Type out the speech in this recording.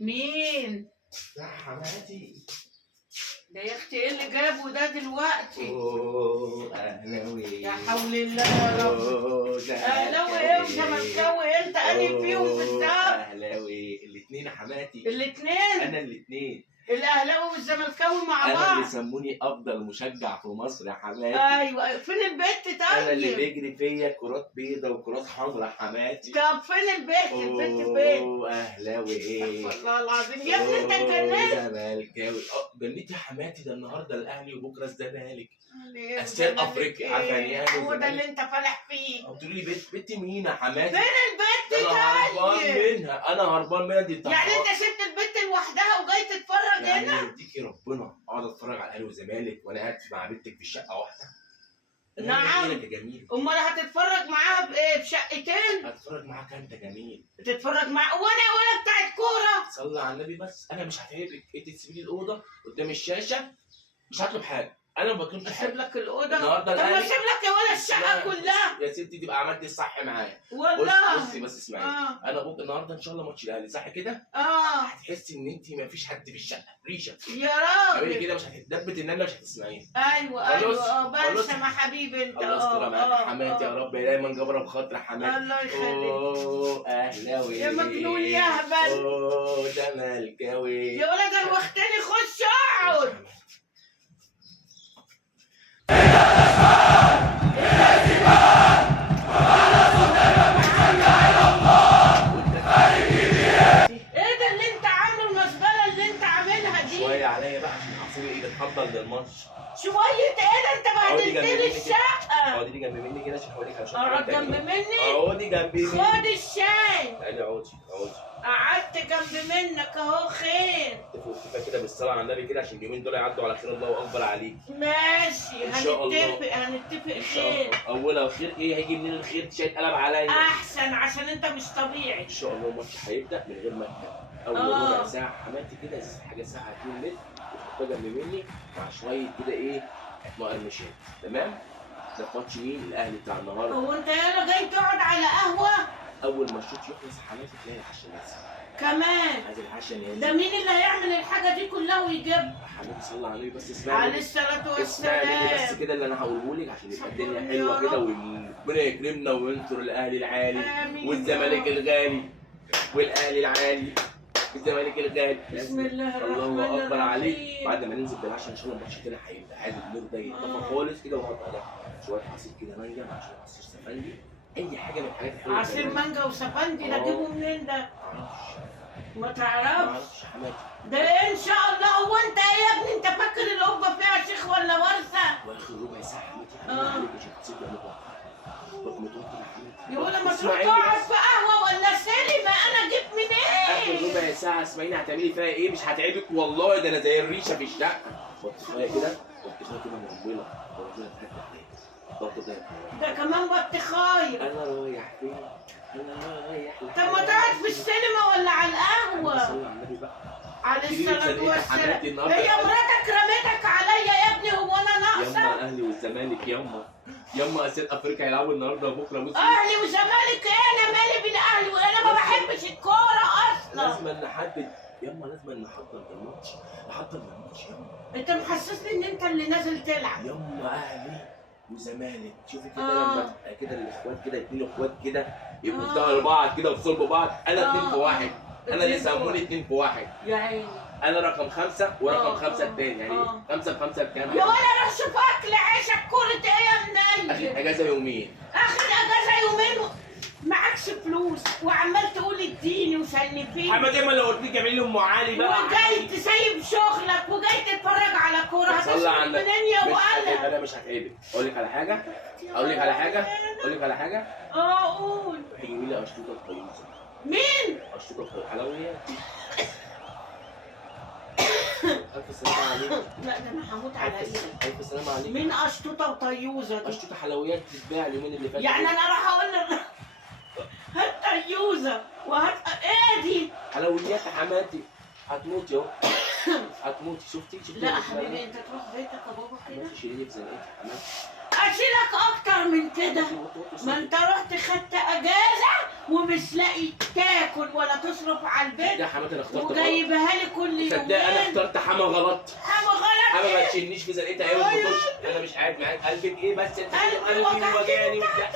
مين؟ ده حماتي. ده يا اختي ايه اللي جابه ده دلوقتي؟ اوه اهلاوي يا حول الله يا رب. اهلاوي ايه وزملكاوي؟ انت انهي فيهم بالظبط؟ اهلاوي الاثنين يا حماتي. الاثنين؟ انا الاثنين. الاهلاوي والزملكاوي مع بعض. انا اللي سموني افضل مشجع في مصر يا حماتي. ايوه فين البت طيب؟ انا اللي بيجري فيا كرات بيضه وكرات حمراء يا حماتي. طب فين البت؟ البت فين؟ اوه اهلاوي ايه؟ والله العظيم يا ابني انت اتجننت. زملكاوي. جنيت يا حماتي، ده النهارده الاهلي وبكره الزمالك. اسياد افريقيا، عارفه يعني ايه؟ هو ده اللي انت فالح فيه. قلت لي بنت مين يا حماتي؟ فين البت انا هربان منها، انا هربان منها دي. يعني انت سبت البت لوحدها وجاي تتفرج يعني هنا؟ يديكي ربنا اقعد اتفرج على الاهلي والزمالك وانا قاعد مع بنتك في الشقه واحده؟ نعم. يا جميل. امال هتتفرج معاها بايه؟ بشقتين؟ هتفرج معاك انت جميل. تتفرج مع وانا بتاعت كوره؟ صلي على النبي. بس انا مش هتعبك، انت تسيبي لي الاوضه قدام الشاشه، مش هطلب حاجه، انا ما بطلبش حاجه. اسيب لك الاوضه؟ النهارده طب ما اسيب لك يا ولا الشقه كلها؟ يا ستي تبقى عملتي الصح معايا والله. بصي بس اسمعي. انا بكره النهارده ان شاء الله ماتش الاهلي صح كده؟ هتحسي ان انت ما فيش حد في الشقه ريشه يا راجل. اعملي كده، مش هتتدبت النمله، مش هتسمعيها. ايوه بنسى يا حبيبي انت. الله حماتي يا رب دايما جبره بخاطر حماتي. الله يخليك. اوه اهلاوي يا مجنون يا هبل. اوه زملكاوي. يا ولد اروختني، خش اقعد. ايه ده اللي انت عامله، المزبله اللي انت عاملها دي؟ شويه عليا بقى عشان عصير ايدي اتفضل للماتش. شويه ايه ده؟ انت بهدلتلي الشقه. اقعدي جنب مني كده عشان اوريك. اقعد جنب مني؟ اقعدي جنب مني. خد الشاي. تعالي اقعدي. قعدت جنب منك اهو. خير. اتفق كده بالصلاه على النبي كده عشان اليومين دول يعدوا على خير. الله اكبر عليك. ماشي إن شاء الله. هنتفق ان شاء الله. خير. اولها خير. ايه هيجي منين الخير؟ شيء اتقلب عليا. احسن عشان انت مش طبيعي. ان شاء الله الماتش هيبدا من غير ما ابدا. اول ربع ساعه حماتي كده حاجه ساعه 2 لتر وتحطها جنب مني مع شويه كده ايه مقرمشات. تمام؟ ده ماتش مين؟ الاهلي بتاع النهارده. هو انت يالا جاي تقعد على قهوه؟ اول ما الشوط يخلص حماتي تلاقي العشاء نازل. كمان؟ عايز العشاء نازل. ده مين اللي هيعمل الحاجه دي كلها ويجيبها؟ حبيبي صلي على النبي بس اسمعني. عليه الصلاه اسمعني بس والسلام. كده اللي انا هقوله لك عشان يبقى الدنيا يا حلوه كده رب. وربنا يكرمنا وينصر الاهلي العالي آمين والزمالك يا رب. الغالي والاهلي العالي والزمالك الغالي. بسم الله الرحمن الله اكبر عليك. الرحيم. بعد ما ننزل بالعشاء ان شاء الله الماتش تاني هيبقى عادي. النور ده يتطفى خالص كده ونحط عليها شويه عصير كده مانجا مع شويه عصير سفندي، اي حاجه من الحاجات الحلوه. عصير مانجا وسفندي ده اجيبه منين ده؟ ما تعرفش؟ معرفش حماتي. ده ان شاء الله. هو انت ايه يا ابني؟ انت فاكر القبه فيها شيخ ولا ورثه؟ واخر ربع ساعه حماتي هعمل لك عشان تسيبني انا متوتر يا حماتي. يقول لما تروح تقعد في قهوه ولا سينما انا اجيب اخر منين؟ ربع ساعه اسمعيني هتعملي فيها ايه؟ مش هتعبك والله، ده انا زي الريشه في الشقه. بطيخايه كده مقبله وربنا يتهدى عليك. ضغط ده ده كمان بطيخايه. انا رايح فين؟ انا رايح. طب ما تقعد في السينما ولا على القهوه؟ صلي على النبي بقى. عليه الصلاه والسلام. النهارده. هي مراتك رميتك عليا يا ابني؟ هو انا ناقصه؟ يما الاهلي والزمالك يما اسياد افريقيا هيلعبوا النهارده وبكره. بصي اهلي وزمالك ايه؟ انا مالي بالاهلي وانا ما بحبش الكوره اصلا. لازم نحدد يما، لازم نحضر الماتش. يما. انت محسسني ان انت اللي نازل تلعب. يما اهلي وزمالك. شوفي كده لما تبقى كده الاخوات كده اتنين اخوات كده يبقوا في ظهر بعض كده وفي صلب بعض. انا 2 في 1. انا اللي سموني 2 في 1. يا عيني. انا رقم 5 ورقم 5 التاني، يعني 5 ب5 بكام؟ يا ولا روح شوف اكل عيشك. كورة ايه يا منيل؟ اخر اجازه يومين. اخر اجازه يومين معكش فلوس وعمال تقول اديني وسلفيني. حماتي ما لو قلت لك اعملي ام علي بقى وجاي تسيب شغلك وجاي تتفرج على كوره. هتصرف منين يا ولد؟ انا مش هتعبك. اقول لك على حاجه. قول. هيجيبي لي اشطوطه كويسه. مين؟ اشطوطه حلويات. الف سلامه عليك. لا ده انا هموت على ايدك. الف سلامه عليك. مين اشطوطه وطيوزه دي؟ اشطوطه حلويات بتتباع اليومين اللي فاتوا. يعني انا راح اقول لك هات طيوزه وهات ايه دي؟ حلويات يا حماتي. هتموتي اهو. هتموتي. شفتي لا يا حبيبي انت تروح بيتك يا بابا كده. شيليني في زنقتي يا حماتي. اشيلك اكتر من كده؟ ما انت رحت خدت اجازه ومش لاقي تاكل ولا تصرف على البيت ده حماتي انا اخترت غلط. وجايبها لي كل يومين. صدق انا اخترت حما غلط. حما غلط حما ما ايه؟ تشيلنيش في زنقتها ايام البطوش. انا مش قاعد معاك قلبك ايه بس انت قلبي قلبي وجعني وجعني وبتاع.